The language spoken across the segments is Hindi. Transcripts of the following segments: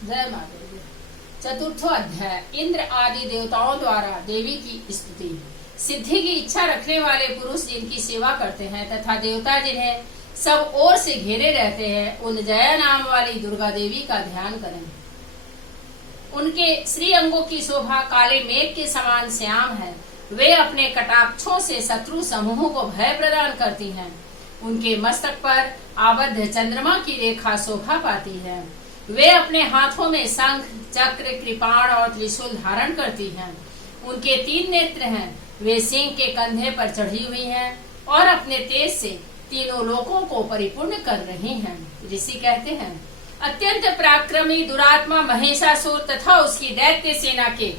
जय माता दी। चतुर्थो अध्याय। इंद्र आदि देवताओं द्वारा देवी की स्तुति। सिद्धि की इच्छा रखने वाले पुरुष जिनकी सेवा करते हैं तथा देवता जिन्हें सब ओर से घेरे रहते हैं, उन जया नाम वाली दुर्गा देवी का ध्यान करें। उनके श्री अंगों की शोभा काले मेघ के समान श्याम है। वे अपने कटाक्षों से शत्रु समूहों को भय प्रदान करती हैं। उनके मस्तक पर आबद्ध चंद्रमा की रेखा शोभा पाती है। वे अपने हाथों में शंख, चक्र, कृपाण और त्रिशूल धारण करती हैं। उनके 3 नेत्र हैं। वे सिंह के कंधे पर चढ़ी हुई हैं और अपने तेज से तीनों लोकों को परिपूर्ण कर रही हैं। ऋषि कहते हैं, अत्यंत पराक्रमी दुरात्मा महिषासुर तथा उसकी दैत्य सेना के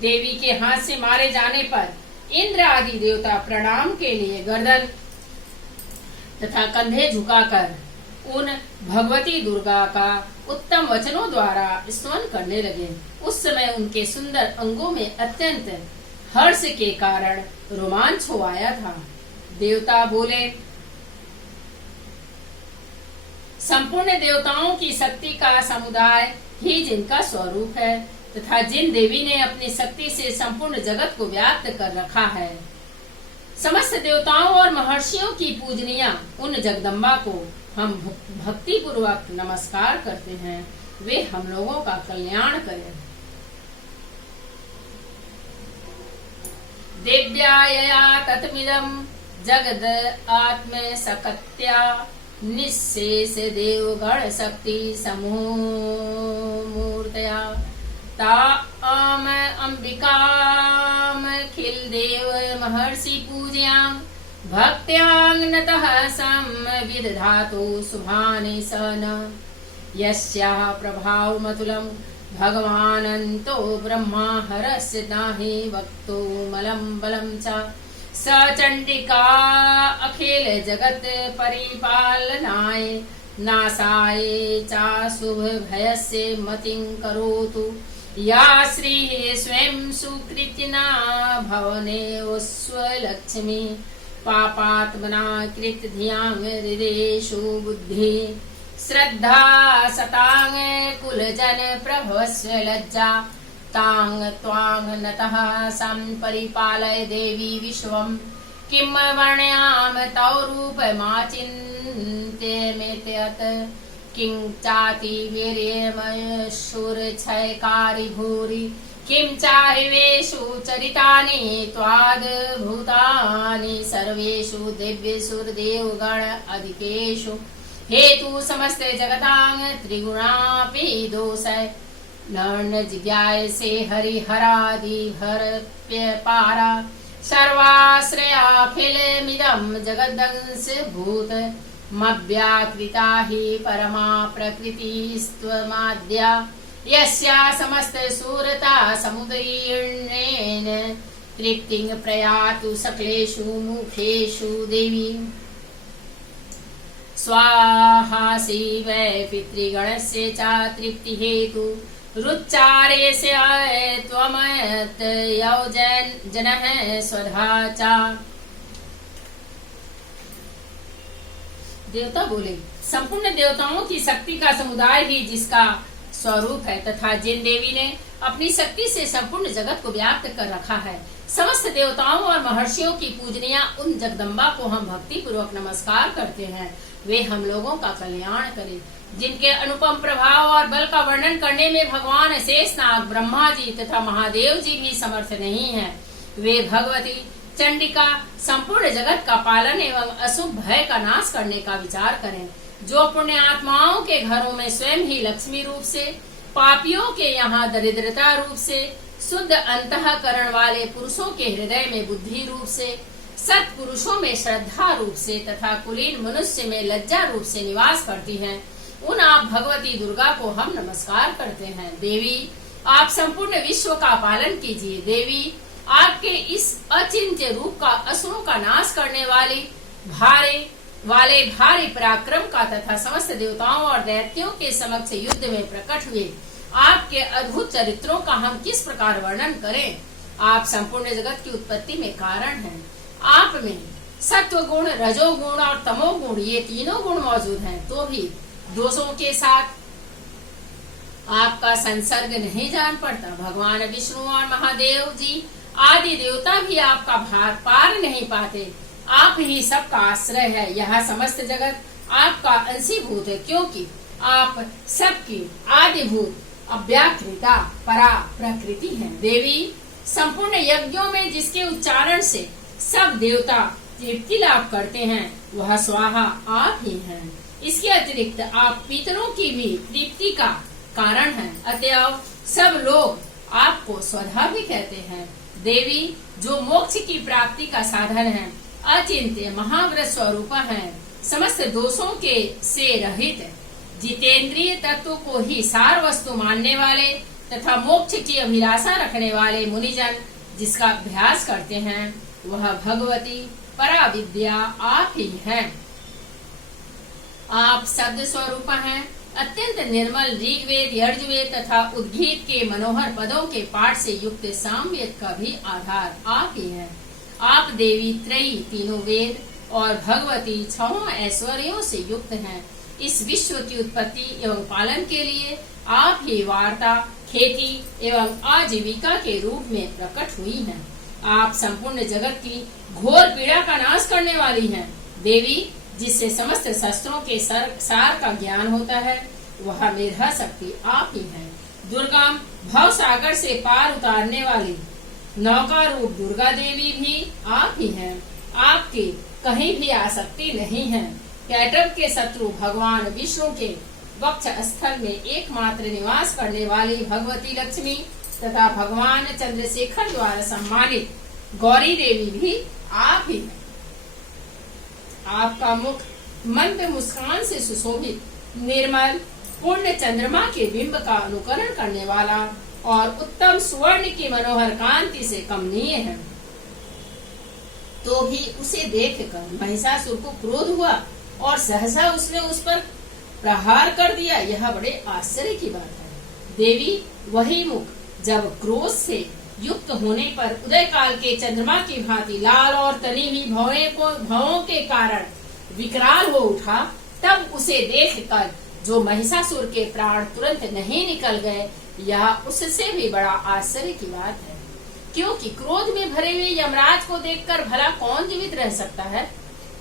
देवी के हाथ से मारे जाने पर इंद्र आदि देवता प्रणाम के लिए गर्दन तथा कंधे झुकाकर उन भगवती दुर्गा का उत्तम वचनों द्वारा स्तवन करने लगे। उस समय उनके सुंदर अंगों में अत्यंत हर्ष के कारण रोमांच हो आया था। देवता बोले, संपूर्ण देवताओं की शक्ति का समुदाय ही जिनका स्वरूप है तथा जिन देवी ने अपनी शक्ति से संपूर्ण जगत को व्याप्त कर रखा है, समस्त देवताओं और महर्षियों की पूजनीय उन जगदम्बा को हम भक्ति पूर्वक नमस्कार करते हैं। वे हम लोगों का कल्याण करें। देव्यायया तत्मिदं जगद आत्म सकत्या निःशेष देवगण शक्ति समूह मूर्तया ताम अंबिकाम खिल देव महर्षि पूज्यां भक्त्यां नतः संविदधातु शुभानि सन यस्याः प्रभावमतुलं भगवानन्तो ब्रह्मा हरस्य नाहि वक्तु मलं बलं च स चंडिका अखिल जगत परिपालनाय नासाय च शुभ भयस्य मतिं करोतु या श्री स्वयं सुकृतिना भवने स्वलक्ष्मी पापात्मना कृत धियां हृदेषु बुद्धि श्रद्धा सतांग कुलजन प्रभवस्व लज्जा तांग त्वांग नतः संपरिपालय देवी विश्वं किं वर्ण्याम तौ रूपमाचिन्त्यमेतत् किं चाति वीर्यमय शूरक्षयकारी भूरि किं चाहिवेषु चरितानि त्वाद्भुतानि सर्वेषु दिव्येषु देवगण अधिकेषु हेतु समस्त जगतांग त्रिगुणापि दोषय नर्न जिज्ञासे हरिहरादि हरप्यपारा सर्वाश्रयाखिलमिदं जगदंश भूत मव्याकृता हि परमा प्रकृतिस्त्वमाद्या यस्या समस्त सूरता समुदीर्णेन तृप्तिं प्रयातु सकलेषु मुखेषु देवी स्वाहा शिवै पितृगणस्य च तृप्ति हेतु रुच्चारेस्य त्वमयत् जनः स्वधा च। देवता बोले, संपूर्ण देवताओं की शक्ति का समुदाय ही जिसका स्वरूप है तथा जिन देवी ने अपनी शक्ति से संपूर्ण जगत को व्याप्त कर रखा है, समस्त देवताओं और महर्षियों की पूजनीय उन जगदम्बा को हम भक्ति पूर्वक नमस्कार करते हैं। वे हम लोगों का कल्याण करें। जिनके अनुपम प्रभाव और बल का वर्णन करने में भगवान शेषनाग, ब्रह्मा जी तथा महादेव जी भी समर्थ नहीं हैं, वे भगवती चंडिका संपूर्ण जगत का पालन एवं अशुभ भय का नाश करने का विचार करें। जो पुण्य आत्माओं के घरों में स्वयं ही लक्ष्मी रूप से, पापियों के यहाँ दरिद्रता रूप से, शुद्ध अंतःकरण वाले पुरुषों के हृदय में बुद्धि रूप से, सत पुरुषों में श्रद्धा रूप से तथा कुलीन मनुष्य में लज्जा रूप से निवास करती हैं, उन आप भगवती दुर्गा को हम नमस्कार करते हैं। देवी, आप संपूर्ण विश्व का पालन कीजिए। देवी, आपके इस अचिंत्य रूप का असुरों का नाश करने वाली भारी पराक्रम का तथा समस्त देवताओं और दैत्यों के समक्ष युद्ध में प्रकट हुए आपके अद्भुत चरित्रों का हम किस प्रकार वर्णन करें। आप संपूर्ण जगत की उत्पत्ति में कारण हैं। आप में सत्व गुण, रजोगुण और तमोगुण ये तीनों गुण मौजूद हैं, तो भी दोषों के साथ आपका संसर्ग नहीं जान पड़ता। भगवान विष्णु और महादेव जी आदि देवता भी आपका भार पार नहीं पाते। आप ही सबका आश्रय है। यह समस्त जगत आपका अंशीभूत है, क्योंकि आप सबकी आदिभूत अव्याकृता परा प्रकृति है। देवी, संपूर्ण यज्ञों में जिसके उच्चारण से सब देवता तृप्ति लाभ करते हैं, वह स्वाहा आप ही हैं। इसके अतिरिक्त आप पितरों की भी तृप्ति का कारण हैं। अतएव सब लोग आपको स्वधा भी कहते हैं। देवी, जो मोक्ष की प्राप्ति का साधन है, अचिंत्य महाव्रत स्वरूप है, समस्त दोषों के से रहित, जितेंद्रिय तत्व को ही सार वस्तु मानने वाले तथा मोक्ष की अभिलाषा रखने वाले मुनिजन जिसका अभ्यास करते हैं, वह भगवती परा विद्या आप ही हैं। आप शब्द स्वरूप हैं। अत्यंत निर्मल ऋग्वेद, यजुर्वेद तथा उद्गीत के मनोहर पदों के पाठ से युक्त सामवेद का भी आधार आप ही हैं। आप देवी त्रयी तीनों वेद और भगवती छहों ऐश्वर्यों से युक्त हैं। इस विश्व की उत्पत्ति एवं पालन के लिए आप ही वार्ता, खेती एवं आजीविका के रूप में प्रकट हुई हैं। आप संपूर्ण जगत की घोर पीड़ा का नाश करने वाली हैं। देवी, जिससे समस्त शस्त्रों के सार का ज्ञान होता है, वह मेधा शक्ति आप ही है। दुर्गम भव सागर से पार उतारने वाली नौका रूप दुर्गा देवी भी आप ही हैं। आपकी कहीं भी आसक्ति नहीं है। कैटव के शत्रु भगवान विष्णु के वक्ष स्थल में एकमात्र निवास करने वाली भगवती लक्ष्मी तथा भगवान चंद्रशेखर द्वारा सम्मानित गौरी देवी भी आप ही हैं। आपका मुख मंद मुस्कान से सुशोभित, निर्मल पूर्ण चंद्रमा के बिंब का अनुकरण करने वाला और उत्तम सुवर्ण की मनोहर कांति से कमनीय है। तो भी उसे देखकर महिषासुर को क्रोध हुआ और सहसा उसने उस पर प्रहार कर दिया। यह बड़े आश्चर्य की बात है। देवी, वही मुख जब क्रोध से युक्त होने पर उदय काल के चंद्रमा की भांति लाल और तनी हुई भवों के कारण विकराल हो उठा, तब उसे देखकर जो महिषासुर के प्राण तुरंत नहीं निकल गए, यह उससे भी बड़ा आश्चर्य की बात है। क्योंकि क्रोध में भरे हुए यमराज को देखकर भला कौन जीवित रह सकता है।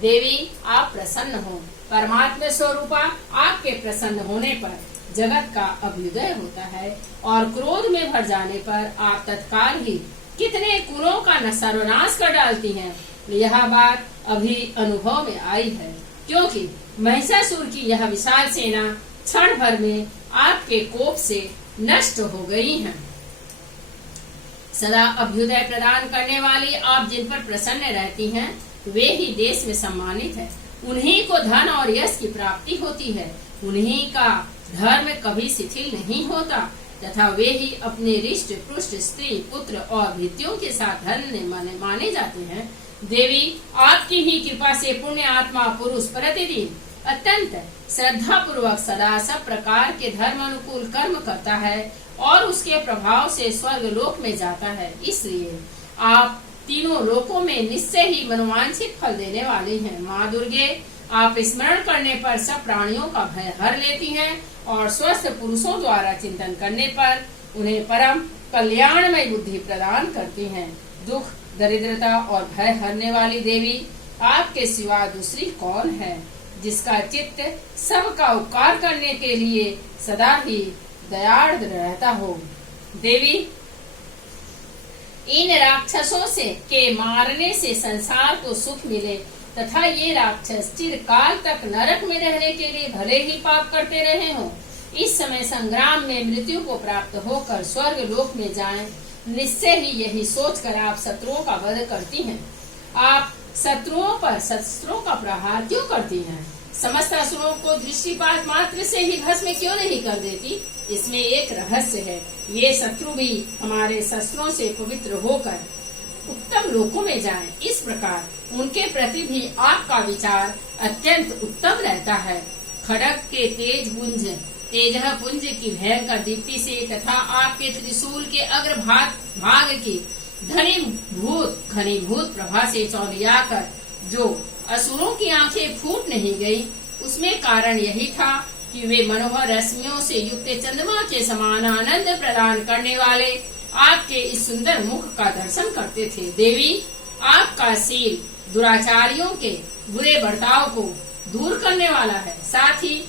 देवी, आप प्रसन्न हो। परमात्मा स्वरूपा आपके प्रसन्न होने पर जगत का अभ्युदय होता है और क्रोध में भर जाने पर आप तत्काल ही कितने कुलों का सर्वनाश कर डालती हैं। यह बात अभी अनुभव में आई है, क्योंकि महिषासुर की यह विशाल सेना क्षण भर में आपके कोप से नष्ट हो गई है। सदा अभ्युदय प्रदान करने वाली आप जिन पर प्रसन्न रहती हैं, वे ही देश में सम्मानित है। उन्हीं को धन और यश की प्राप्ति होती है। उन्हीं का धर्म कभी शिथिल नहीं होता तथा वे ही अपने रिष्ट पुष्ट स्त्री पुत्र और भृत्यों के साथ धन्य माने जाते हैं। देवी, आपकी ही कृपा से पुण्य आत्मा पुरुष प्रतिदिन अत्यंत श्रद्धा पूर्वक सदा सब प्रकार के धर्म अनुकूल कर्म करता है और उसके प्रभाव से स्वर्ग लोक में जाता है। इसलिए आप तीनों लोकों में निश्चय ही मनोवांछित फल देने वाली हैं। माँ दुर्गे, आप स्मरण करने पर सब प्राणियों का भय हर लेती हैं और स्वस्थ पुरुषों द्वारा चिंतन करने पर उन्हें परम कल्याणमय बुद्धि प्रदान करती हैं। दुख, दरिद्रता और भय हरने वाली देवी, आपके सिवा दूसरी कौन है जिसका चित्त सबका उपकार करने के लिए सदा ही दयार्द रहता हो। देवी, इन राक्षसों से के मारने से संसार को सुख मिले तथा ये राक्षस चिरकाल तक नरक में रहने के लिए भले ही पाप करते रहे हों, इस समय संग्राम में मृत्यु को प्राप्त होकर स्वर्ग लोक में जाएं, निश्चय ही यही सोचकर आप शत्रुओं का वध करती हैं। आप शत्रुओं पर शस्त्रों का प्रहार क्यों करती हैं? समस्त असुरों को दृष्टिपात मात्र से ही भस्म क्यों नहीं कर देती? इसमें एक रहस्य है। ये शत्रु भी हमारे शस्त्रों से पवित्र होकर उत्तम लोकों में जाएं। इस प्रकार उनके प्रति भी आपका विचार अत्यंत उत्तम रहता है। खड़ग के तेज पुंज की भयंकर दीप्ति से तथा आपके त्रिशूल के भाग की घनीभूत प्रभा से चौंधियाकर जो असुरों की आंखें फूट नहीं गई, उसमें कारण यही था कि वे मनोहर रश्मियों से युक्त चंद्रमा के समान आनंद प्रदान करने वाले आपके इस सुंदर मुख का दर्शन करते थे। देवी, आपका शील दुराचारियों के बुरे बर्ताव को दूर करने वाला है। साथ ही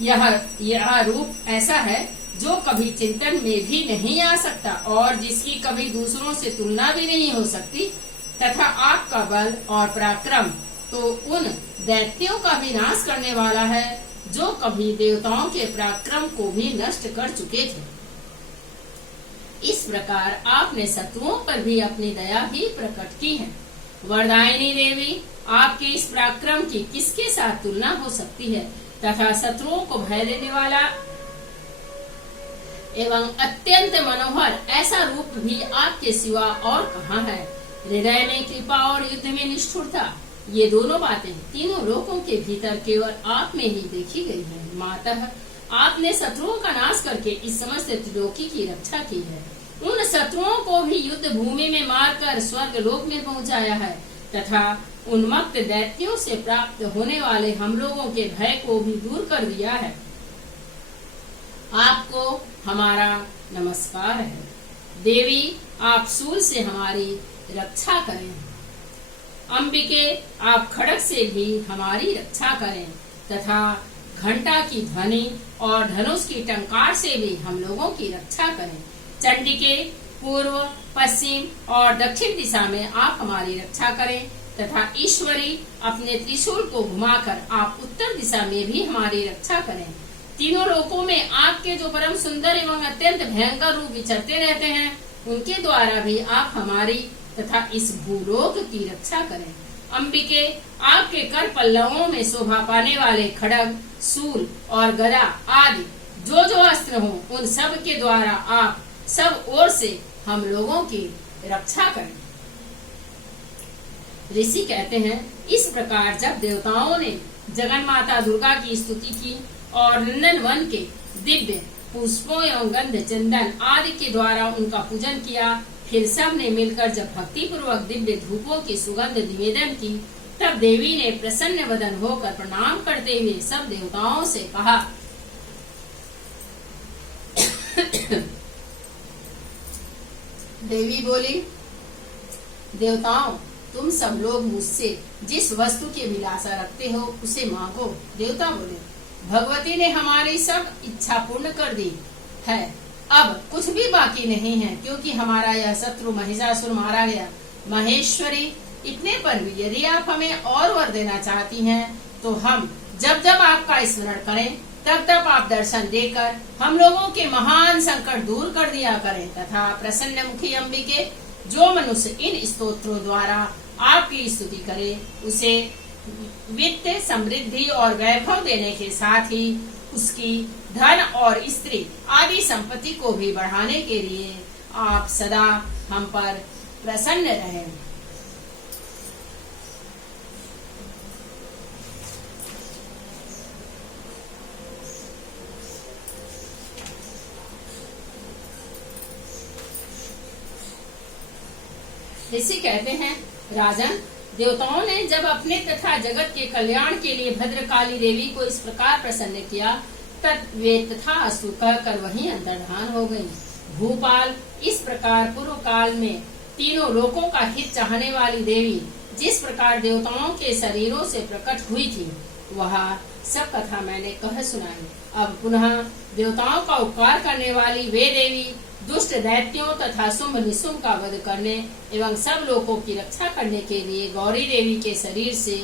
यह रूप ऐसा है जो कभी चिंतन में भी नहीं आ सकता और जिसकी कभी दूसरों से तुलना भी नहीं हो सकती, तथा आपका बल और पराक्रम तो उन दैत्यों का भी नाश करने वाला है जो कभी देवताओं के पराक्रम को भी नष्ट कर चुके थे। इस प्रकार आपने शत्रुओं पर भी अपनी दया ही प्रकट की है। वरदायिनी देवी, आपके इस पराक्रम की किसके साथ तुलना हो सकती है तथा शत्रुओं को भय देने वाला एवं अत्यंत मनोहर ऐसा रूप भी आपके सिवा और कहाँ है। हृदय में कृपा और युद्ध में निष्ठुरता, ये दोनों बातें तीनों लोकों के भीतर केवल आप में ही देखी गई है। मातः आपने शत्रुओं का नाश करके इस समस्त त्रिलोकी की रक्षा की है। उन शत्रुओं को भी युद्ध भूमि में मारकर स्वर्ग लोक में पहुंचाया है तथा उन्मत्त दैत्यों से प्राप्त होने वाले हम लोगों के भय को भी दूर कर दिया है। आपको हमारा नमस्कार है। देवी, आप शूल से हमारी रक्षा करें। अंबिके, आप खड़ग से भी हमारी रक्षा करें तथा घंटा की ध्वनि और धनुष की टंकार से भी हम लोगों की रक्षा करें। चंडिके, पूर्व, पश्चिम और दक्षिण दिशा में आप हमारी रक्षा करें तथा ईश्वरी, अपने त्रिशूल को घुमाकर आप उत्तर दिशा में भी हमारी रक्षा करें। तीनों लोकों में आपके जो परम सुंदर एवं अत्यंत भयंकर रूप विचरते रहते हैं, उनके द्वारा भी आप हमारी तथा इस भूलोक की रक्षा करें। अंबिके, आपके कर पल्लवों में शोभा पाने वाले खड़ग, शूल और गदा आदि जो जो अस्त्र हों, उन सब के द्वारा आप सब ओर से हम लोगों की रक्षा करें। ऋषि कहते हैं, इस प्रकार जब देवताओं ने जगन माता दुर्गा की स्तुति की और नंदन वन के दिव्य पुष्पों एवं गंध, चंदन आदि के द्वारा उनका पूजन किया, फिर सब ने मिलकर जब भक्ति पूर्वक दिव्य धूपों की सुगंध निवेदन की, तब देवी ने प्रसन्न वदन होकर प्रणाम करते हुए सब देवताओं से कहा, देवी बोली, देवताओं, तुम सब लोग मुझसे जिस वस्तु की अभिलाषा रखते हो उसे मांगो। देवता बोले, भगवती ने हमारी सब इच्छा पूर्ण कर दी है, अब कुछ भी बाकी नहीं है, क्योंकि हमारा यह शत्रु महिषासुर मारा गया। महेश्वरी, इतने पर भी यदि आप हमें और वर देना चाहती हैं, तो हम जब जब आपका स्मरण करें तब तब आप दर्शन देकर हम लोगों के महान संकट दूर कर दिया करें तथा प्रसन्न मुखी अंबिके, जो मनुष्य इन स्तोत्रों द्वारा आपकी स्तुति करे, उसे वित्त, समृद्धि और वैभव देने के साथ ही उसकी धन और स्त्री आदि संपत्ति को भी बढ़ाने के लिए आप सदा हम पर प्रसन्न रहें। ऋषि कहते हैं, राजन, देवताओं ने जब अपने तथा जगत के कल्याण के लिए भद्रकाली देवी को इस प्रकार प्रसन्न किया, तब वे तथास्तु कहकर वहीं अंतर्धान हो गयी। भूपाल, इस प्रकार पूर्व काल में तीनों लोकों का हित चाहने वाली देवी जिस प्रकार देवताओं के शरीरों से प्रकट हुई थी, वह सब कथा मैंने कह सुनाई। अब पुनः देवताओं का उपकार करने वाली वे देवी दुष्ट दैत्यों तथा शुंभ निशुंभ का वध करने एवं सब लोगों की रक्षा करने के लिए गौरी देवी के शरीर से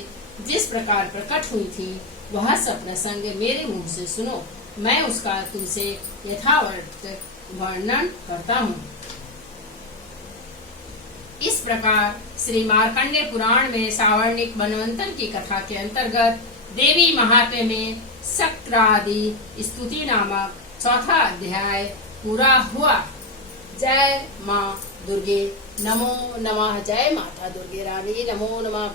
जिस प्रकार प्रकट हुई थी, वह सब प्रसंग मेरे मुंह से सुनो। मैं उसका तुमसे यथावत वर्णन करता हूँ। इस प्रकार श्री मार्कंडेय पुराण में सावर्णिक मनवंतर की कथा के अंतर्गत देवी महात्म्य में शक्रादि स्तुति नामक चौथा अध्याय पूरा हुआ। जय माँ दुर्गे, नमो नमः। जय माता दुर्गे रानी, नमो नमः।